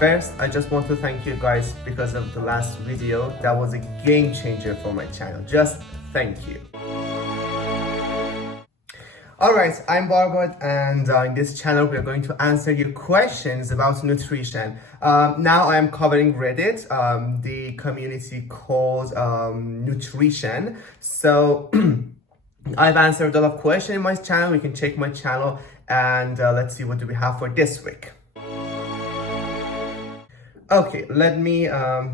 First, I just want to thank you guys because of the last video. That was a game changer for my channel. Just thank you. Alright, I'm Barbara, and in this channel we're going to answer your questions about nutrition. Now I am covering Reddit, the community called nutrition. So I've answered a lot of questions in my channel. You can check my channel and let's see what do we have for this week. Okay, let me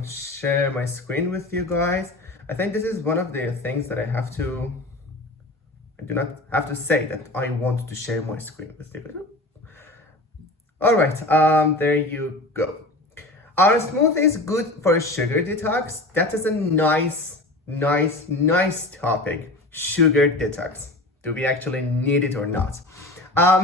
share my screen with you guys. I think this is one of the things that I do not have to say that I want to share my screen with you. Alright, there you go. Are smoothies good for a sugar detox? That is a nice topic. Sugar detox. Do we actually need it or not?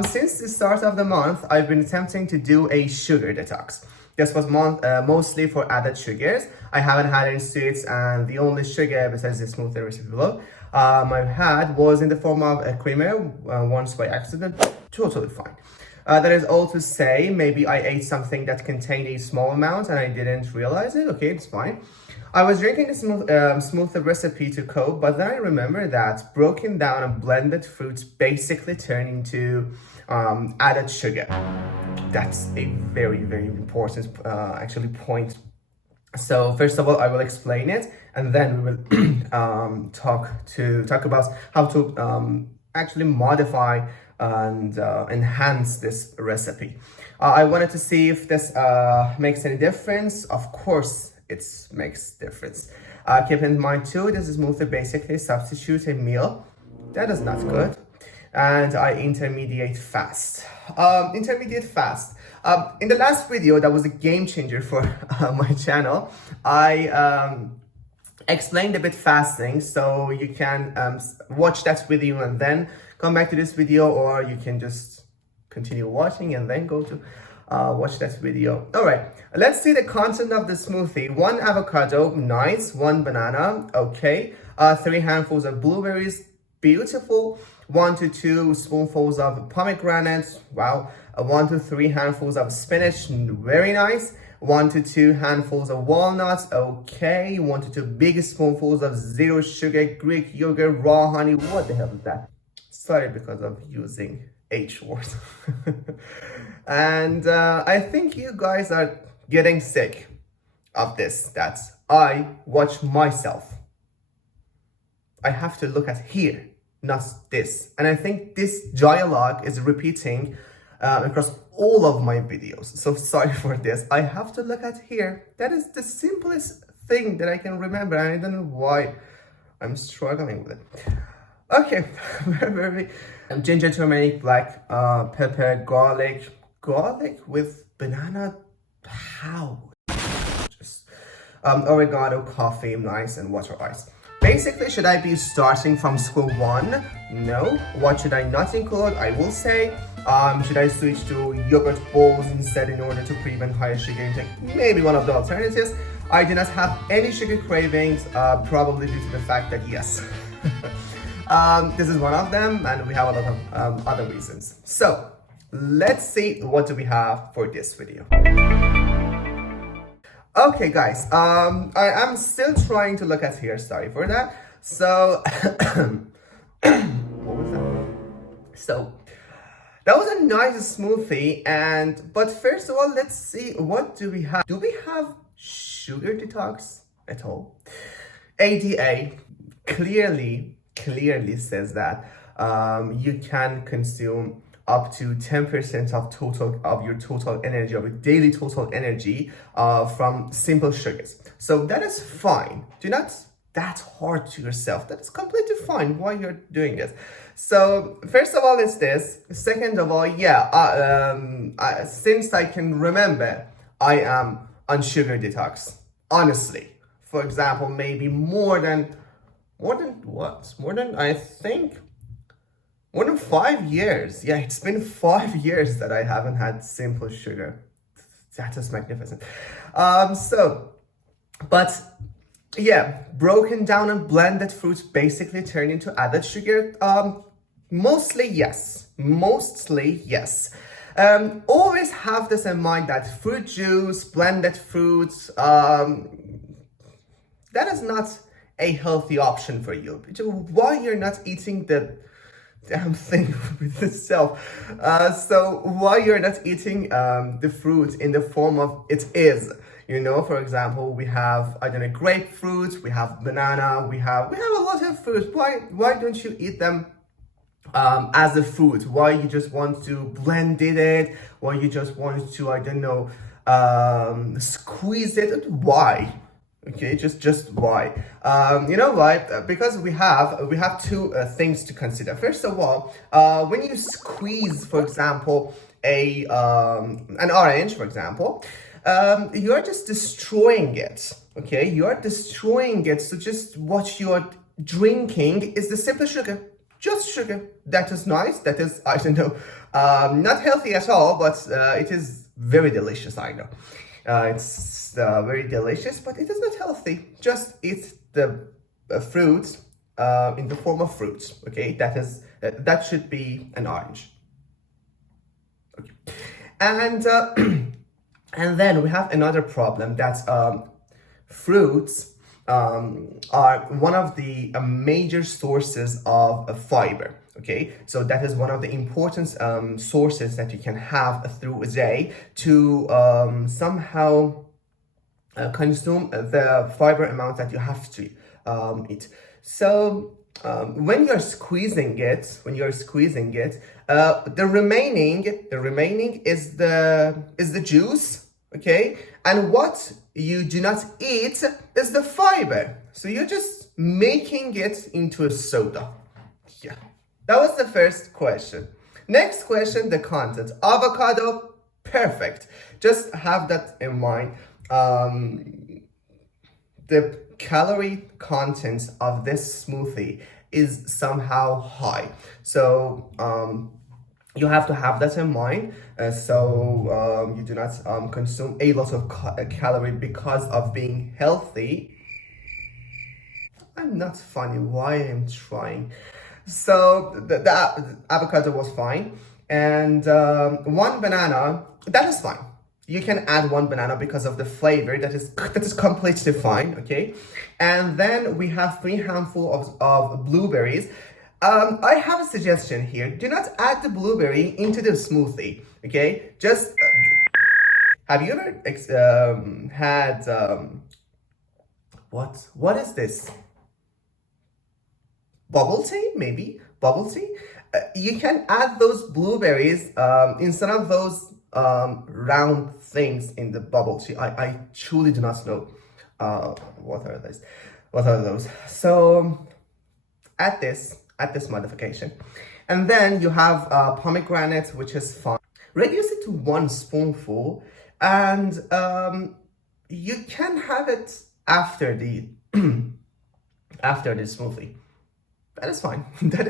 Since the start of the month, I've been attempting to do a sugar detox. This was mostly for added sugars. I haven't had any sweets, and the only sugar besides the smoothie recipe below I've had was in the form of a creamer once by accident. Totally fine. That is all to say, maybe I ate something that contained a small amount and I didn't realize it. Okay, it's fine. I was drinking a smoothie recipe to cope, but then I remember that broken down and blended fruits basically turn into added sugar. That's a very important actually point. So first of all, I will explain it, and then we will talk about how to actually modify and enhance this recipe. I wanted to see if this makes any difference. Of course, it makes difference. Keep in mind too, this smoothie basically substitutes a meal. That is not good. And I intermediate fast. In the last video, that was a game changer for my channel. I explained a bit fasting, so you can watch that video and then come back to this video, or you can just continue watching and then go to watch that video. All right, let's see the content of the smoothie. 1 avocado, nice. 1 banana, okay. 3 handfuls of blueberries, beautiful. 1 to 2 spoonfuls of pomegranate, wow. 1 to 3 handfuls of spinach, very nice. 1 to 2 handfuls of walnuts, okay. 1 to 2 big spoonfuls of zero sugar Greek yogurt, raw honey. What the hell is that? Sorry because of using H words. And I think you guys are getting sick of this, that I watch myself. I have to look at here, not this. And I think this dialogue is repeating across all of my videos. So sorry for this. I have to look at here. That is the simplest thing that I can remember. And I don't know why I'm struggling with it. Okay, ginger, turmeric, black pepper, garlic with banana. How? Just oregano, coffee, nice, and water ice. Basically, should I be starting from square one? No. What should I not include? I will say, should I switch to yogurt bowls instead in order to prevent higher sugar intake? Maybe one of the alternatives. I do not have any sugar cravings, probably due to the fact that yes. This is one of them, and we have a lot of other reasons. So let's see what do we have for this video. Okay guys, I am still trying to look at here, sorry for that. So what was that? So that was a nice smoothie, but first of all, let's see what do we have. Do we have sugar detox at all? ADA clearly says that you can consume up to 10% of your total energy, of your daily total energy from simple sugars. So that is fine. Do not that hard to yourself. That is completely fine why you're doing this. So first of all, it's this. Second of all, yeah, since I can remember, I am on sugar detox. Honestly, for example, maybe more than I think more than 5 years. Yeah, it's been 5 years that I haven't had simple sugar. That is magnificent. But yeah, broken down and blended fruits basically turn into added sugar. Mostly yes. Always have this in mind that fruit juice, blended fruits, that is not a healthy option for you. Why you're not eating the damn thing with itself? So why you're not eating the fruit in the form of it is? You know, for example, we have, I don't know, grapefruit, we have banana, we have a lot of fruits. Why don't you eat them as a food? Why you just want to blend it? Why you just want to, I don't know, squeeze it? Why? Okay, just why? You know why? Because we have two things to consider. First of all, when you squeeze, for example, an orange, for example, you are just destroying it. Okay, you are destroying it. So just what you are drinking is the simple sugar, just sugar. That is nice. That is, I don't know, not healthy at all, but it is very delicious. I know. It's very delicious, but it is not healthy. Just eat the fruits in the form of fruits. Okay, that should be an orange. Okay, and and then we have another problem that fruits are one of the major sources of fiber. Okay, so that is one of the important sources that you can have through a day to somehow consume the fiber amount that you have to eat. So when you're squeezing it, the remaining is the juice. Okay, and what you do not eat is the fiber. So you're just making it into a soda. Yeah. That was the first question. Next question, the content. Avocado, perfect. Just have that in mind. The calorie content of this smoothie is somehow high. So you have to have that in mind. So you do not consume a lot of calorie because of being healthy. I'm not funny. Why I'm trying? So the avocado was fine, and one banana, that is fine. You can add one banana because of the flavor. That is completely fine. Okay, and then we have 3 handfuls of blueberries. I have a suggestion here. Do not add the blueberry into the smoothie. Okay, just have you ever had what is this? Bubble tea, maybe bubble tea. You can add those blueberries instead of those round things in the bubble tea. I truly do not know what are those. What are those? So add this modification, and then you have pomegranate, which is fine. Reduce it to 1 spoonful, and you can have it after the after the smoothie. That is fine. That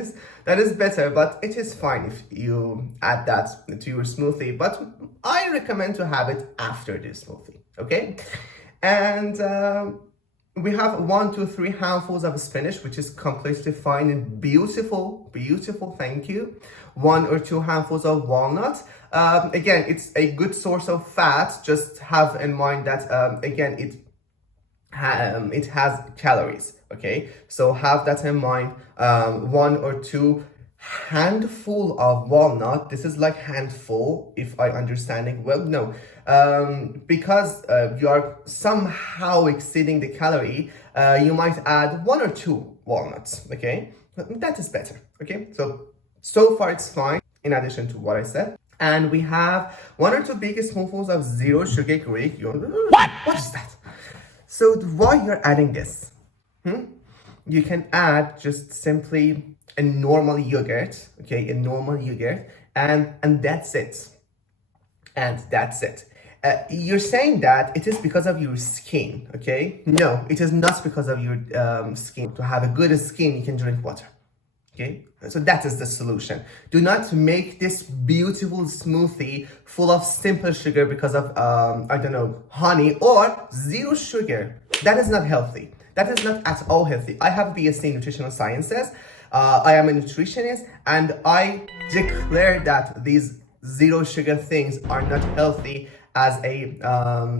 is better, but it is fine if you add that to your smoothie. But I recommend to have it after the smoothie. Okay, and we have 1, 2, 3 handfuls of spinach, which is completely fine and beautiful. Thank you. 1 or 2 handfuls of walnuts. Again, it's a good source of fat. Just have in mind that again it has calories. Okay, so have that in mind. 1 or 2 handful of walnut. This is like handful, if I understanding well. No, because you are somehow exceeding the calorie, you might add 1 or 2 walnuts. Okay, that is better. Okay, so far it's fine. In addition to what I said, and we have 1 or 2 big spoonfuls of 0 sugar Greek. What is that? So why you're adding this? You can add just simply a normal yogurt, okay, a normal yogurt, and that's it. You're saying that it is because of your skin, okay? No, it is not because of your skin. To have a good skin, you can drink water, okay? So that is the solution. Do not make this beautiful smoothie full of simple sugar because of, I don't know, honey or 0 sugar. That is not healthy. That is not at all healthy. I have a BSc in nutritional sciences. I am a nutritionist, and I declare that these zero sugar things are not healthy as a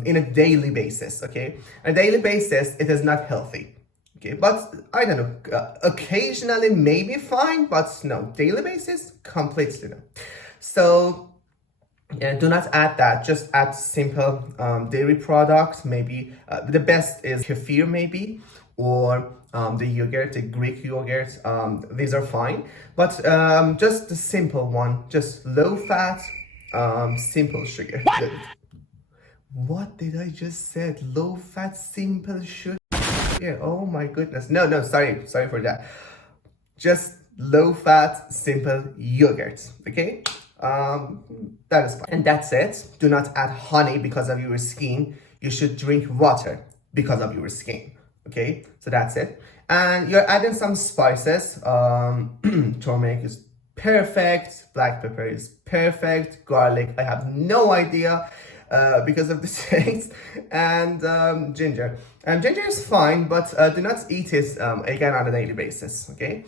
in a daily basis. Okay, on a daily basis, it is not healthy. Okay, but I don't know, occasionally maybe fine, but no, daily basis, completely no. So yeah, do not add that, just add simple dairy products. Maybe the best is kefir maybe, or the yogurt, the Greek yogurt. These are fine, but just the simple one, just low fat, simple sugar. What did I just said? Low fat, simple sugar. Yeah, oh my goodness. No, sorry for that. Just low fat, simple yogurt. Okay, that is fine. And that's it. Do not add honey because of your skin. You should drink water because of your skin. Okay, so that's it. And you're adding some spices. Turmeric is perfect. Black pepper is perfect. Garlic, I have no idea. Because of the taste, and ginger. Ginger is fine, but do not eat it again on a daily basis. Okay,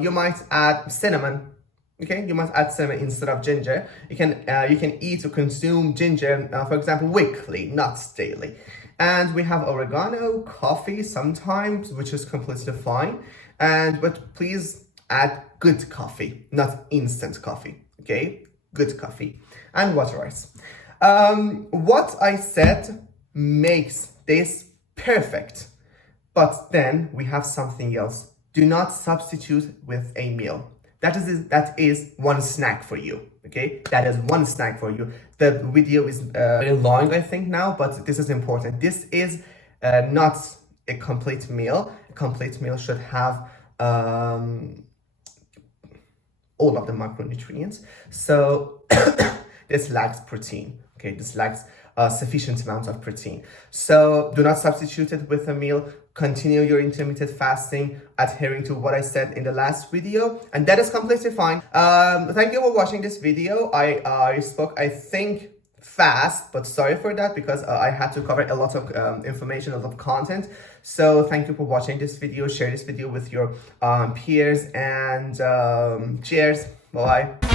you might add cinnamon. Okay, you might add cinnamon instead of ginger. You can eat or consume ginger, for example, weekly, not daily. And we have oregano, coffee sometimes, which is completely fine. But please add good coffee, not instant coffee. Okay, good coffee and water ice. What I said makes this perfect, but then we have something else. Do not substitute with a meal. That is one snack for you. Okay, that is one snack for you. The video is very long, I think now, but this is important. This is not a complete meal. A complete meal should have all of the macronutrients. So this lacks protein. Okay, this lacks sufficient amount of protein. So do not substitute it with a meal. Continue your intermittent fasting, adhering to what I said in the last video, and that is completely fine. Thank you for watching this video. I spoke, I think, fast, but sorry for that because I had to cover a lot of information, a lot of content. So thank you for watching this video. Share this video with your peers, and cheers. Bye.